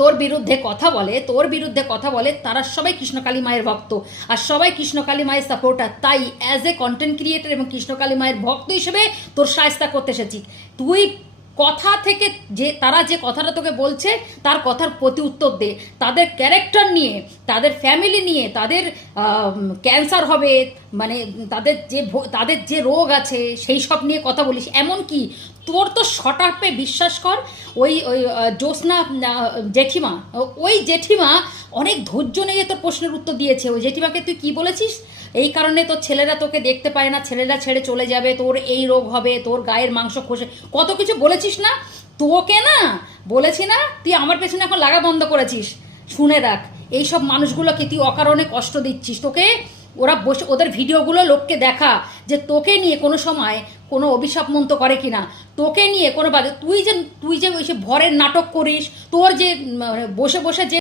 তোর বিরুদ্ধে কথা বলে তারা সবাই কৃষ্ণকালী মায়ের ভক্ত আর সবাই কৃষ্ণকালী মায়ের সাপোর্টার। তাই অ্যাজ এ কন্টেন্ট ক্রিয়েটার এবং কৃষ্ণকালী মায়ের ভক্ত হিসেবে তোর শায়েস্তা করতে এসেছি। তুই কথা থেকে তারা যে কথাটা তোকে বলছে তার কথার প্রতি উত্তর দে। তাদের ক্যারেক্টার নিয়ে, তাদের ফ্যামিলি নিয়ে, তাদের ক্যান্সার হবে, মানে তাদের যে রোগ আছে সেই সব নিয়ে কথা বলিস। এমনকি তোর তো শটার্পে বিশ্বাস কর, ওই জ্যোৎস্না জেঠিমা, ওই জেঠিমা অনেক ধৈর্য নিয়ে তোর প্রশ্নের উত্তর দিয়েছে। ওই জেঠিমাকে তুই কি বলেছিস? এই কারণে তোর ছেলেরা তোকে দেখতে পায় না, ছেলেরা ছেড়ে চলে যাবে, তোর এই রোগ হবে, তোর গায়ের মাংস খসে, কত কিছু বলেছিস না? তোকে না বলেছি না, তুই আমার পেছনে এখন লাগা বন্ধ করেছিস। শুনে রাখ, এইসব মানুষগুলোকে তুই অকারণে কষ্ট দিচ্ছিস। তোকে ওরা বসে ওদের ভিডিওগুলো লোককে দেখা যে তোকে নিয়ে কোনো সময় কোনো অভিশাপ মন্ত করে কিনা, তোকে নিয়ে কোনো বাজে, তুই যে ওই সে ভরের নাটক করিস, তোর যে বসে বসে যে